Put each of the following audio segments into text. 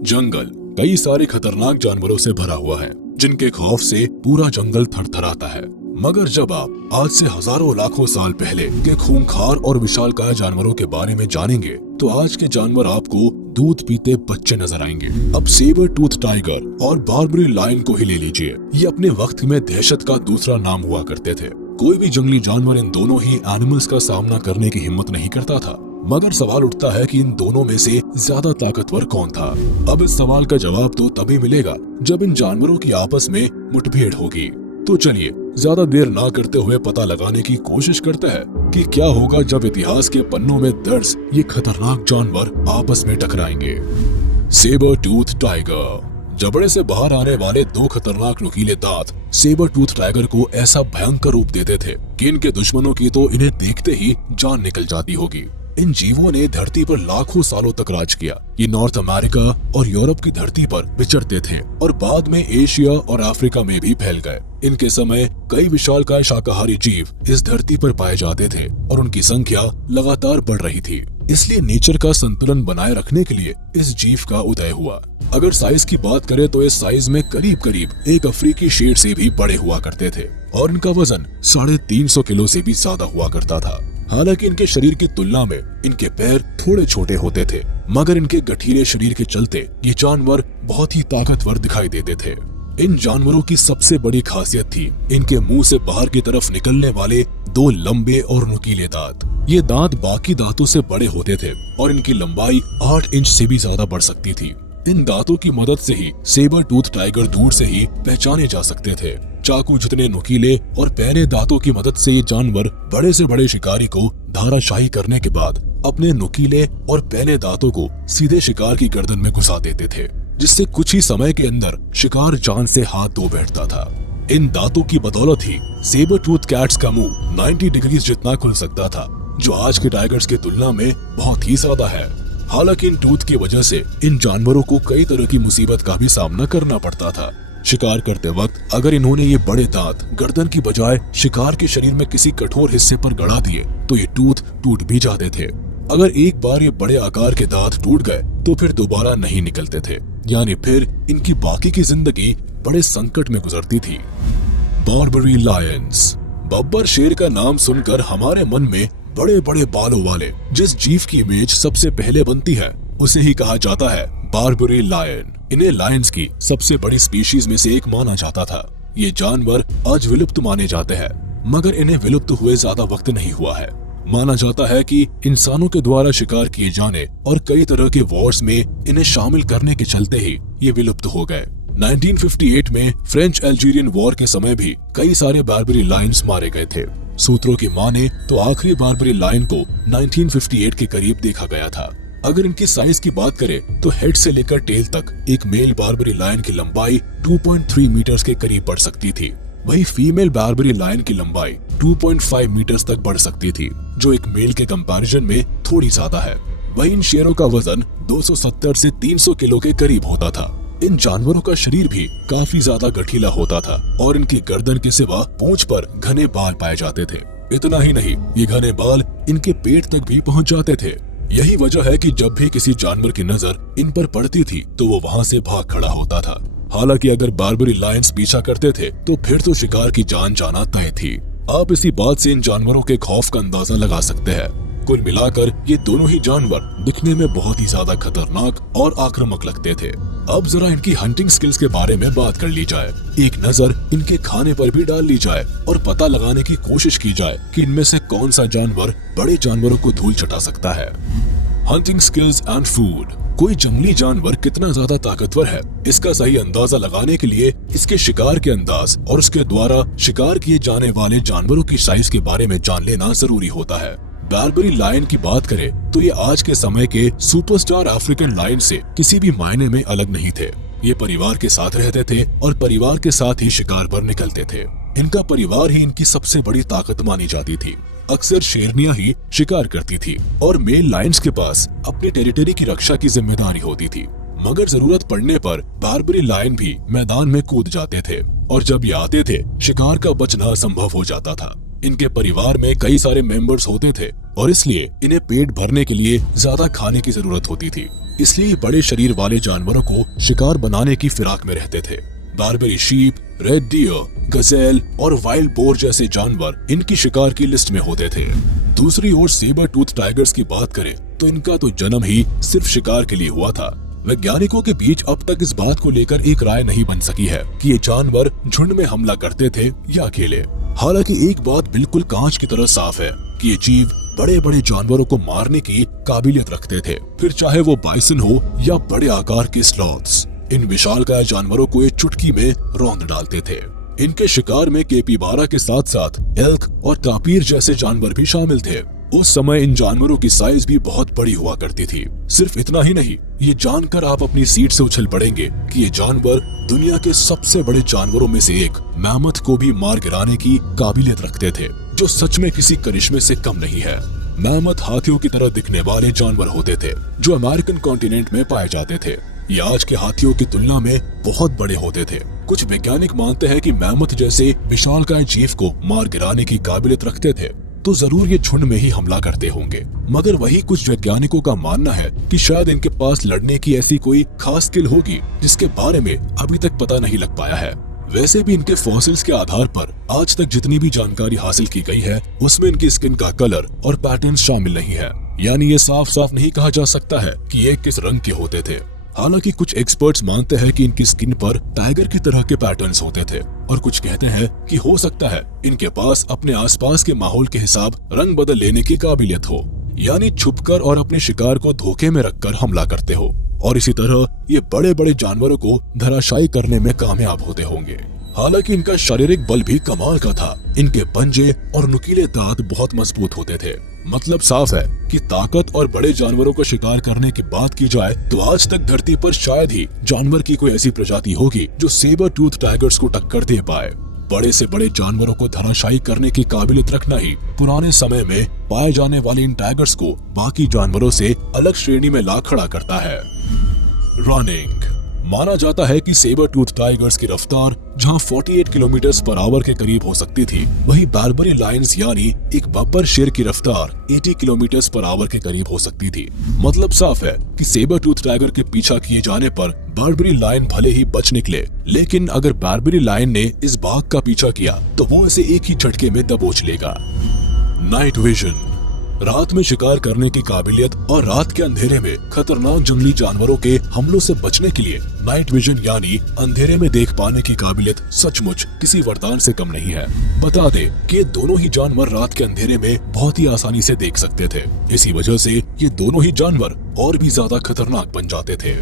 जंगल कई सारे खतरनाक जानवरों से भरा हुआ है, जिनके खौफ से पूरा जंगल थरथराता है। मगर जब आप आज से हजारों लाखों साल पहले के खूंखार और विशालकाय जानवरों के बारे में जानेंगे, तो आज के जानवर आपको दूध पीते बच्चे नजर आएंगे। अब सेबर टूथ टाइगर और बार्बरी लायन को ही ले लीजिए, ये अपने वक्त में दहशत का दूसरा नाम हुआ करते थे। कोई भी जंगली जानवर इन दोनों ही एनिमल्स का सामना करने की हिम्मत नहीं करता था। मगर सवाल उठता है कि इन दोनों में से ज्यादा ताकतवर कौन था। अब इस सवाल का जवाब तो तभी मिलेगा जब इन जानवरों की आपस में मुठभेड़ होगी। तो चलिए ज्यादा देर ना करते हुए पता लगाने की कोशिश करते हैं कि क्या होगा जब इतिहास के पन्नों में दर्ज ये खतरनाक जानवर आपस में टकराएंगे। Sabre tooth tiger. जबड़े से बाहर आने वाले दो खतरनाक नुकीले दांत सेबर टूथ टाइगर को ऐसा भयंकर रूप देते थे कि इनके दुश्मनों की तो इन्हें देखते ही जान निकल जाती होगी। इन जीवों ने धरती पर लाखों सालों तक राज किया। ये नॉर्थ अमेरिका और यूरोप की धरती पर विचरते थे और बाद में एशिया और अफ्रीका में भी फैल गए। इनके समय कई विशालकाय शाकाहारी जीव इस धरती पर पाए जाते थे और उनकी संख्या लगातार बढ़ रही थी। इसलिए नेचर का संतुलन बनाए रखने के लिए इस जीव का उदय हुआ। अगर साइज की बात करें तो इस साइज में करीब करीब एक अफ्रीकी शेर से भी बड़े हुआ करते थे और इनका वजन 350 किलो से भी ज्यादा हुआ करता था। हालांकि इनके शरीर की तुलना में इनके पैर थोड़े छोटे होते थे, मगर इनके गठीले शरीर के चलते ये जानवर बहुत ही ताकतवर दिखाई देते थे। इन जानवरों की सबसे बड़ी खासियत थी इनके मुंह से बाहर की तरफ निकलने वाले दो लंबे और नुकीले दांत। ये दांत बाकी दांतों से बड़े होते थे और इनकी लंबाई 8 इंच से भी ज्यादा बढ़ सकती थी। इन दांतों की मदद से ही सेबर टूथ टाइगर दूर से ही पहचाने जा सकते थे। चाकू जितने नुकीले और पैने दांतों की मदद से ये जानवर बड़े से बड़े शिकारी को धाराशाही करने के बाद अपने नुकीले और पैने दांतों को सीधे शिकार की गर्दन में घुसा देते थे, जिससे कुछ ही समय के अंदर शिकार जान से हाथ धो बैठता था। इन दांतों की बदौलत ही सेबर टूथ कैट्स का मुंह 90 डिग्री जितना खुल सकता था, जो आज के टाइगर्स की तुलना में बहुत ही ज्यादा है। हालांकि इन टूथ की वजह से इन जानवरों को कई तरह की मुसीबत का भी सामना करना पड़ता था। शिकार करते वक्त अगर इन्होंने ये बड़े दांत गर्दन की बजाय शिकार के शरीर में किसी कठोर हिस्से पर गड़ा दिए तो ये टूथ टूट भी जाते थे। अगर एक बार ये बड़े आकार के दांत टूट गए तो फिर दोबारा नहीं निकलते थे, यानी फिर इनकी बाकी की जिंदगी बड़े संकट में गुजरती थी। Barbary Lions. बब्बर शेर का नाम सुनकर हमारे मन में बड़े बड़े बालों वाले जिस जीव की इमेज सबसे पहले बनती है उसे ही कहा जाता है बार्बरी लायन। इन्हें लायंस की सबसे बड़ी स्पीशीज में से एक माना जाता था। ये जानवर आज विलुप्त माने जाते हैं, मगर इन्हें विलुप्त हुए ज्यादा वक्त नहीं हुआ है। माना जाता है कि इंसानों के द्वारा शिकार किए जाने और कई तरह के वॉर्स में इन्हें शामिल करने के चलते ही ये विलुप्त हो गए। 1958 में फ्रेंच अल्जीरियन वॉर के समय भी कई सारे बार्बरी लायंस मारे गए थे। सूत्रों की माने तो आखिरी बार्बरी लायन को 1958 के करीब देखा गया था। अगर इनकी साइज की बात करें तो हेड से लेकर टेल तक एक मेल बार्बरी लायन की लंबाई 2.3 मीटर्स के करीब बढ़ सकती थी। वही फीमेल बार्बरी लायन की लंबाई 2.5 मीटर्स तक बढ़ सकती थी, जो एक मेल के कंपैरिजन में थोड़ी ज्यादा है। वही इन शेरों का वजन 270 से 300 किलो के करीब होता था। इन जानवरों का शरीर भी काफी ज्यादा गठीला होता था और इनकी गर्दन के सिवा पूंछ पर घने बाल पाए जाते थे। इतना ही नहीं, ये घने बाल इनके पेट तक भी पहुंच जाते थे। यही वजह है कि जब भी किसी जानवर की नजर इन पर पड़ती थी तो वो वहां से भाग खड़ा होता था। हालांकि अगर बार्बरी लायंस पीछा करते थे तो फिर तो शिकार की जान जाना तय थी। आप इसी बात से इन जानवरों के खौफ का अंदाजा लगा सकते हैं। कुल मिलाकर ये दोनों ही जानवर दिखने में बहुत ही ज्यादा खतरनाक और आक्रामक लगते थे। अब जरा इनकी हंटिंग स्किल्स के बारे में बात कर ली जाए। एक नजर इनके खाने पर भी डाल ली जाए और पता लगाने की कोशिश की जाए कि इनमें से कौन सा जानवर बड़े जानवरों को धूल चटा सकता है। Hunting skills and food. कोई जंगली जानवर कितना ज्यादा ताकतवर है, इसका सही अंदाजा लगाने के लिए इसके शिकार के अंदाज और उसके द्वारा शिकार किए जाने वाले जानवरों की साइज के बारे में जान लेना जरूरी होता है। बार्बरी लायन की बात करें तो ये आज के समय के सुपरस्टार अफ्रीकन लायन से किसी भी मायने में अलग नहीं थे। ये परिवार के साथ रहते थे और परिवार के साथ ही शिकार पर निकलते थे। इनका परिवार ही इनकी सबसे बड़ी ताकत मानी जाती थी। अक्सर शेरनियां ही शिकार करती थी और मेल लायंस के पास अपनी टेरिटरी की रक्षा की जिम्मेदारी होती थी। मगर जरूरत पड़ने पर बार्बरी लायन भी मैदान में कूद जाते थे और जब ये आते थे शिकार का बचना असंभव हो जाता था। इनके परिवार में कई सारे मेंबर्स होते थे और इसलिए इन्हें पेट भरने के लिए ज्यादा खाने की जरूरत होती थी। इसलिए बड़े शरीर वाले जानवरों को शिकार बनाने की फिराक में रहते थे। Barbary sheep, red deer, gazelle और वाइल्ड बोर जैसे जानवर इनकी शिकार की लिस्ट में होते थे। दूसरी ओर सेबर टूथ टाइगर्स की बात करें तो इनका तो जन्म ही सिर्फ शिकार के लिए हुआ था। वैज्ञानिकों के बीच अब तक इस बात को लेकर एक राय नहीं बन सकी है कि ये जानवर झुंड में हमला करते थे या अकेले। हालांकि एक बात बिल्कुल कांच की तरह साफ है कि ये जीव बड़े बड़े जानवरों को मारने की काबिलियत रखते थे, फिर चाहे वो बाइसन हो या बड़े आकार के स्लॉथ्स। इन विशालकाय जानवरों को ये चुटकी में रौंद डालते थे। इनके शिकार में केपीबारा के साथ साथ एल्क और तापीर जैसे जानवर भी शामिल थे। उस समय इन जानवरों की साइज भी बहुत बड़ी हुआ करती थी। सिर्फ इतना ही नहीं, ये जानकर आप अपनी सीट से उछल पड़ेंगे कि ये जानवर दुनिया के सबसे बड़े जानवरों में से एक मैमथ को भी मार गिराने की काबिलियत रखते थे, जो सच में किसी करिश्मे से कम नहीं है। मैमथ हाथियों की तरह दिखने वाले जानवर होते थे जो अमेरिकन कॉन्टिनेंट में पाए जाते थे। ये आज के हाथियों की तुलना में बहुत बड़े होते थे। कुछ वैज्ञानिक मानते हैं कि मैमथ जैसे विशालकाय जीव को मार गिराने की काबिलियत रखते थे तो जरूर ये झुंड में ही हमला करते होंगे। मगर वही कुछ वैज्ञानिकों का मानना है कि शायद इनके पास लड़ने की ऐसी कोई खास स्किल होगी जिसके बारे में अभी तक पता नहीं लग पाया है। वैसे भी इनके फॉसिल्स के आधार पर आज तक जितनी भी जानकारी हासिल की गई है उसमें इनकी स्किन का कलर और पैटर्न शामिल नहीं है। यानी ये साफ साफ नहीं कहा जा सकता है कि ये किस रंग के होते थे। हालांकि कुछ एक्सपर्ट्स मानते हैं कि इनकी स्किन पर टाइगर की तरह के पैटर्न्स होते थे और कुछ कहते हैं कि हो सकता है इनके पास अपने आसपास के माहौल के हिसाब रंग बदल लेने की काबिलियत हो, यानी छुपकर और अपने शिकार को धोखे में रखकर हमला करते हो। और इसी तरह ये बड़े बड़े जानवरों को धराशायी करने में कामयाब होते होंगे। हालांकि इनका शारीरिक बल भी कमाल का था। इनके पंजे और नुकीले दांत बहुत मजबूत होते थे। मतलब साफ है कि ताकत और बड़े जानवरों को शिकार करने की बात की जाए तो आज तक धरती पर शायद ही जानवर की कोई ऐसी प्रजाति होगी जो सेबर टूथ टाइगर्स को टक्कर दे पाए। बड़े से बड़े जानवरों को धराशायी करने की काबिलियत रखना ही पुराने समय में पाए जाने वाले इन टाइगर्स को बाकी जानवरों से अलग श्रेणी में ला खड़ा करता है। रनिंग। माना जाता है कि सेबर टूथ टाइगर्स की रफ्तार जहां 48 किलोमीटर पर आवर के करीब हो सकती थी, वहीं बारबेरी लायंस यानी एक बब्बर शेर की रफ्तार 80 किलोमीटर पर आवर के करीब हो सकती थी। मतलब साफ है कि सेबर टूथ टाइगर के पीछा किए जाने पर बारबेरी लायन भले ही बच निकले, लेकिन अगर बारबेरी लायन ने इस बाघ का पीछा किया तो वो इसे एक ही झटके में दबोच लेगा। Night vision. रात में शिकार करने की काबिलियत और रात के अंधेरे में खतरनाक जंगली जानवरों के हमलों से बचने के लिए नाइट विजन यानी अंधेरे में देख पाने की काबिलियत सचमुच किसी वरदान से कम नहीं है। बता दे कि दोनों ही जानवर रात के अंधेरे में बहुत ही आसानी से देख सकते थे। इसी वजह से ये दोनों ही जानवर और भी ज्यादा खतरनाक बन जाते थे।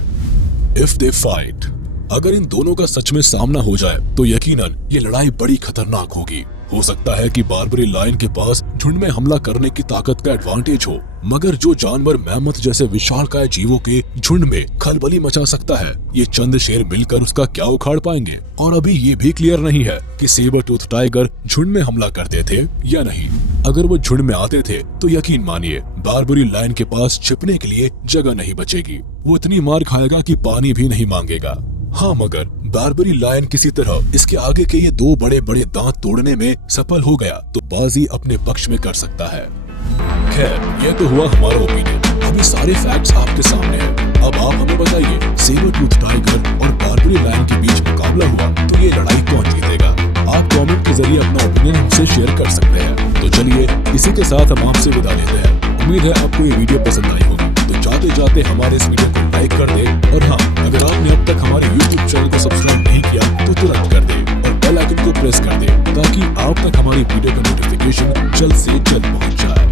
If they fight. अगर इन दोनों का सच में सामना हो जाए तो यकीनन ये लड़ाई बड़ी खतरनाक होगी। हो सकता है कि बारबेरी लायन के पास झुंड में हमला करने की ताकत का एडवांटेज हो, मगर जो जानवर मैमथ जैसे विशालकाय जीवों के झुंड में खलबली मचा सकता है, ये चंद शेर मिलकर उसका क्या उखाड़ पाएंगे। और अभी ये भी क्लियर नहीं है कि सेबर टूथ टाइगर झुंड में हमला करते थे या नहीं। अगर वो झुंड में आते थे तो यकीन मानिए बारबेरी लायन के पास छिपने के लिए जगह नहीं बचेगी। वो इतनी मार खाएगा कि पानी भी नहीं मांगेगा। हाँ, मगर बारबेरी लायन किसी तरह इसके आगे के ये दो बड़े बड़े दांत तोड़ने में सफल हो गया तो बाजी अपने पक्ष में कर सकता है। खैर, ये तो हुआ हमारा ओपिनियन। अभी सारे फैक्ट्स आपके सामने हैं। अब आप हमें बताइए, सेबर टूथ टाइगर और बारबेरी लायन के बीच मुकाबला हुआ तो ये लड़ाई कौन जीतेगा? आप कमेंट के जरिए अपना ओपिनियन हमसे शेयर कर सकते हैं। तो चलिए इसी के साथ हम आपसे विदा लेते हैं। उम्मीद है आपको ये वीडियो पसंद आई होगी। तो जाते जाते हमारे इस वीडियो को लाइक कर दे और हाँ, अगर आपने अब तक हमारे YouTube चैनल को सब्सक्राइब नहीं किया तो तुरंत कर दे और बेल आइकन को प्रेस कर दे ताकि आप तक हमारी वीडियो का नोटिफिकेशन जल्द से जल्द पहुंच जाए।